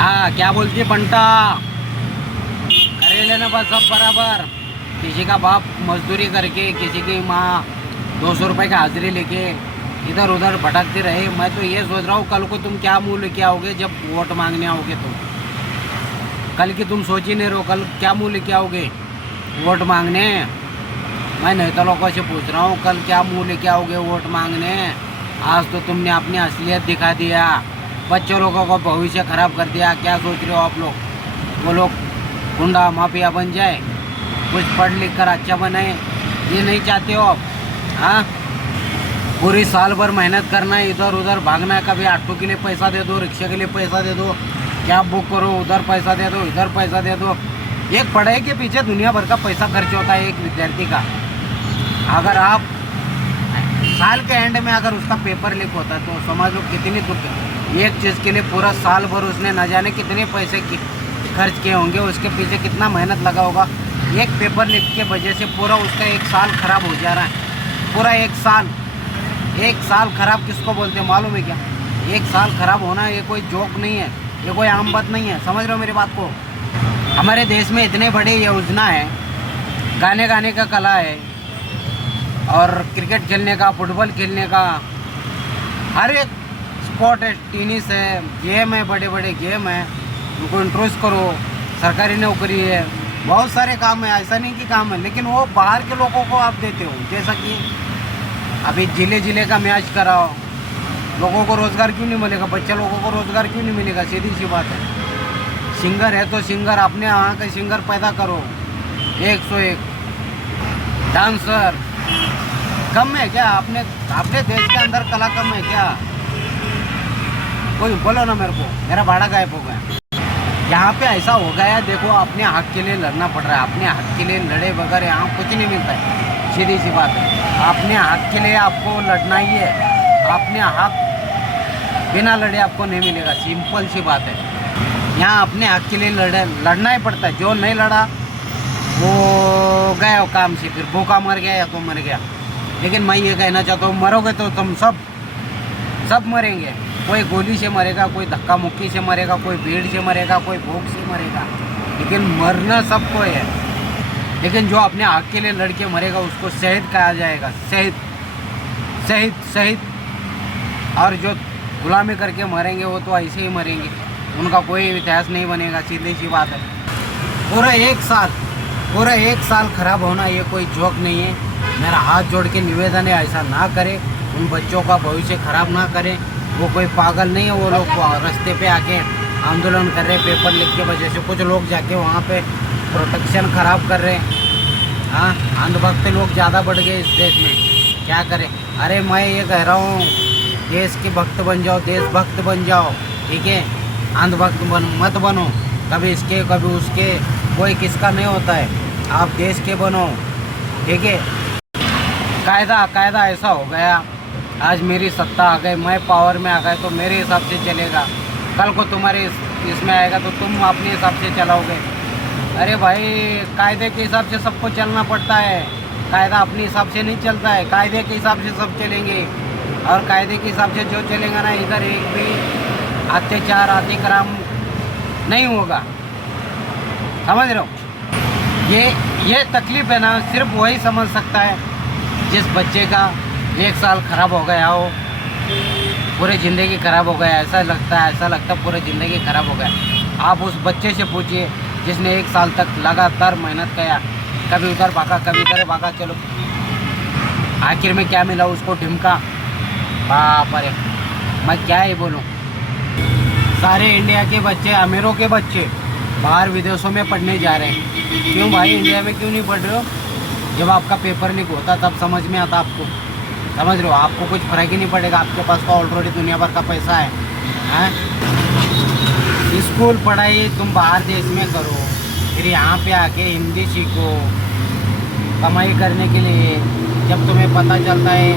हाँ, क्या बोलती है पंटा? करे लेना बस सब बराबर। किसी का बाप मजदूरी करके, किसी की माँ 200 रुपये का हाजिरी लेके इधर उधर भटकते रहे। मैं तो ये सोच रहा हूँ कल को तुम क्या मुँह लेके आओगे जब वोट मांगने आओगे। तुम कल की तुम सोच ही नहीं रहो, कल क्या मुँह लेके आओगे वोट मांगने। मैं नेता लोगों से पूछ रहा हूँ कल क्या मुँह लेके आओगे वोट मांगने। आज तो तुमने अपनी असलियत दिखा दिया, बच्चों लोगों को भविष्य खराब कर दिया। क्या सोच रहे हो आप लोग? वो लोग गुंडा माफिया बन जाए, कुछ पढ़ लिख कर अच्छा बने, ये नहीं चाहते हो आप? हाँ, पूरी साल भर मेहनत करना है, इधर उधर भागना है। कभी ऑटो के लिए पैसा दे दो, रिक्शा के लिए पैसा दे दो, कैब बुक करो, उधर पैसा दे दो, इधर पैसा दे दो। एक पढ़ाई के पीछे दुनिया भर का पैसा खर्च होता है एक विद्यार्थी का। अगर आप साल के एंड में अगर उसका पेपर लीक होता है तो समझ लो कितनी दुख है। एक चीज़ के लिए पूरा साल भर उसने न जाने कितने पैसे खर्च किए होंगे, उसके पीछे कितना मेहनत लगा होगा। एक पेपर लीक के वजह से पूरा उसका एक साल खराब हो जा रहा है। पूरा एक साल खराब किसको बोलते हैं मालूम है क्या? एक साल खराब होना ये कोई जोक नहीं है, ये कोई आम बात नहीं है। समझ रहे हो मेरी बात को? हमारे देश में इतने बड़े योजना है, गाने का कला है, और क्रिकेट खेलने का, फुटबॉल खेलने का, हर एक स्पोर्ट है, टेनिस है, गेम है, बड़े बड़े गेम है, उनको इंट्रोड्यूस करो। सरकारी नौकरी है, बहुत सारे काम है, ऐसा नहीं कि काम है, लेकिन वो बाहर के लोगों को आप देते हो। जैसा कि अभी जिले जिले का मैच कराओ, लोगों को रोज़गार क्यों नहीं मिलेगा? बच्चे लोगों को रोज़गार क्यों नहीं मिलेगा? सीधी सी बात है। सिंगर है तो सिंगर अपने यहाँ के सिंगर पैदा करो, 101। डांसर कम है क्या? अपने देश के अंदर कला कम है क्या? कोई बोलो ना मेरे को, मेरा भाड़ा गायब हो गया। यहाँ पे ऐसा हो गया है, देखो अपने हक के लिए लड़ना पड़ रहा है। अपने हक के लिए लड़े बगैर यहाँ कुछ नहीं मिलता है, सीधी सी बात है। अपने हक के लिए आपको लड़ना ही है, अपने हक बिना लड़े आपको नहीं मिलेगा, सिंपल सी बात है। यहाँ अपने हक के लिए लड़ना ही पड़ता है। जो नहीं लड़ा वो गया काम से, फिर भूखा मर गया या तो मर गया। लेकिन मैं ये कहना चाहता हूँ, मरोगे तो तुम सब मरेंगे। कोई गोली से मरेगा, कोई धक्का मुक्की से मरेगा, कोई भीड़ से मरेगा, कोई भूख से मरेगा, लेकिन मरना सबको है। लेकिन जो अपने हक के लिए लड़के मरेगा उसको शहीद कहा जाएगा, शहीद। और जो गुलामी करके मरेंगे वो तो ऐसे ही मरेंगे, उनका कोई इतिहास नहीं बनेगा, सीधी सी बात है। पूरा एक साल खराब होना ये कोई जोक नहीं है। मेरा हाथ जोड़ के निवेदन है, ऐसा ना करें, उन बच्चों का भविष्य खराब ना करें। वो कोई पागल नहीं है, वो लोग रास्ते पे आके आंदोलन कर रहे हैं पेपर लीक की वजह से। कुछ लोग जाके वहाँ पे प्रोटेक्शन खराब कर रहे हैं। हाँ, अंधभक्त लोग ज़्यादा बढ़ गए इस देश में, क्या करें? अरे मैं ये कह रहा हूँ, देश के भक्त बन जाओ, देशभक्त बन जाओ, ठीक है? अंधभक्त मत बनो, कभी इसके कभी उसके, कोई किसका नहीं होता है। आप देश के बनो, ठीक है? कायदा ऐसा हो गया, आज मेरी सत्ता आ गई, मैं पावर में आ गए तो मेरे हिसाब से चलेगा। कल को तुम्हारे इसमें आएगा तो तुम अपने हिसाब से चलाओगे। अरे भाई, कायदे के हिसाब से सबको चलना पड़ता है, कायदा अपने हिसाब से नहीं चलता है। कायदे के हिसाब से सब चलेंगे, और कायदे के हिसाब से जो चलेगा ना, इधर एक भी अत्याचार अतिक्रम नहीं होगा। समझ रहे हो? ये तकलीफ है ना, सिर्फ वही समझ सकता है जिस बच्चे का एक साल खराब हो गया हो, पूरी ज़िंदगी खराब हो गया। ऐसा लगता पूरी ज़िंदगी खराब हो गया। आप उस बच्चे से पूछिए जिसने एक साल तक लगातार मेहनत किया, कभी उधर भागा कभी इधर भागा, चलो आखिर में क्या मिला उसको? ढिमका। बाप रे, मैं क्या ही बोलूँ। सारे इंडिया के बच्चे, अमीरों के बच्चे बाहर विदेशों में पढ़ने जा रहे हैं। क्यों भाई, इंडिया में क्यों नहीं पढ़ रहे हो? जब आपका पेपर लीक होता तब समझ में आता आपको। समझ रहे हो? आपको कुछ फर्क ही नहीं पड़ेगा, आपके पास तो ऑलरेडी दुनिया भर का पैसा है। स्कूल पढ़ाई तुम बाहर देश में करो, फिर यहाँ पे आके हिंदी सीखो कमाई करने के लिए। जब तुम्हें पता चलता है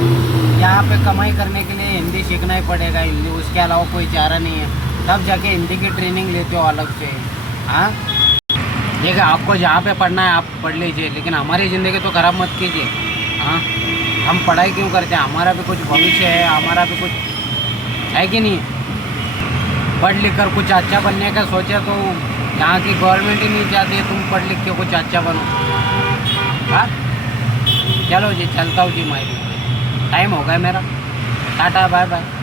यहाँ पे कमाई करने के लिए हिंदी सीखना ही पड़ेगा, हिंदी, उसके अलावा कोई चारा नहीं है, तब जाके हिंदी की ट्रेनिंग लेते हो अलग से। हाँ, ठीक है, आपको जहाँ पे पढ़ना है आप पढ़ लीजिए, लेकिन हमारी ज़िंदगी तो ख़राब मत कीजिए। हाँ, हम पढ़ाई क्यों करते हैं? हमारा भी कुछ भविष्य है, हमारा भी कुछ है कि नहीं? पढ़ लिख कर कुछ अच्छा बनने का सोचे तो यहाँ की गवर्नमेंट ही नहीं चाहती है तुम पढ़ लिख के कुछ अच्छा बनो। हाँ चलो जी, चलता हूँ जी मैं भी, टाइम हो गया मेरा। Tata bye bye.